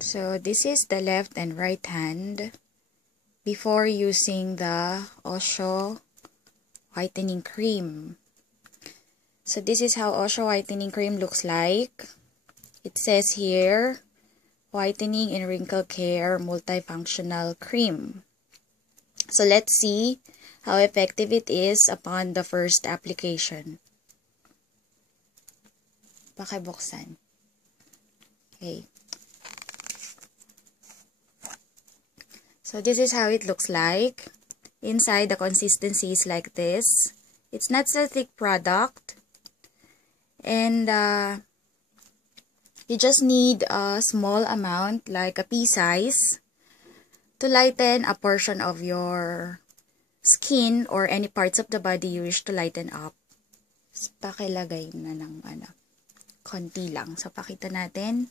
So this is the left and right hand before using the Osho whitening cream. So this is how Osho whitening cream looks like. It says here, whitening and wrinkle care multifunctional cream. So let's see how effective it is upon the first application. Pakibuksan. Okay. So this is how it looks like. Inside, the consistency is like this. It's not so thick product. And you just need a small amount, like a pea size, to lighten a portion of your skin or any parts of the body you wish to lighten up. Pakilagay na ng konti lang. So, pakita natin.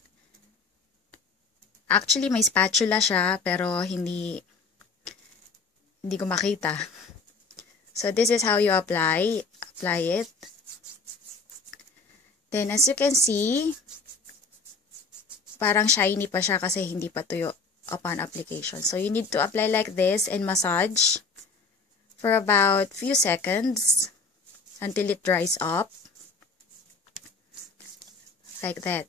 Actually, may spatula siya, pero hindi ko makita. So, this is how you apply it. Then, as you can see, parang shiny pa siya kasi hindi pa tuyo upon application. So, you need to apply like this and massage for about few seconds until it dries up. Like that.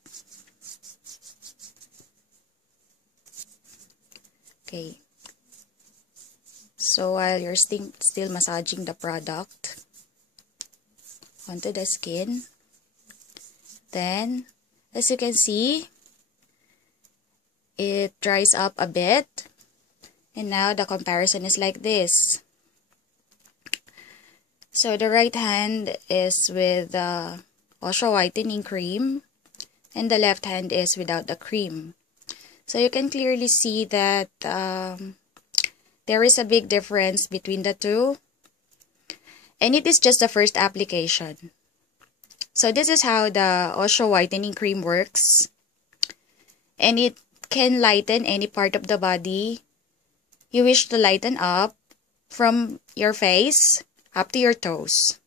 Okay. So, while you're still massaging the product onto the skin, then, as you can see, it dries up a bit. And now, the comparison is like this. So, the right hand is with the Osho whitening cream, and the left hand is without the cream. So, you can clearly see that there is a big difference between the two. And it is just the first application. So, this is how the Osho whitening cream works. And it can lighten any part of the body you wish to lighten up, from your face up to your toes.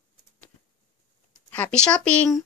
Happy shopping!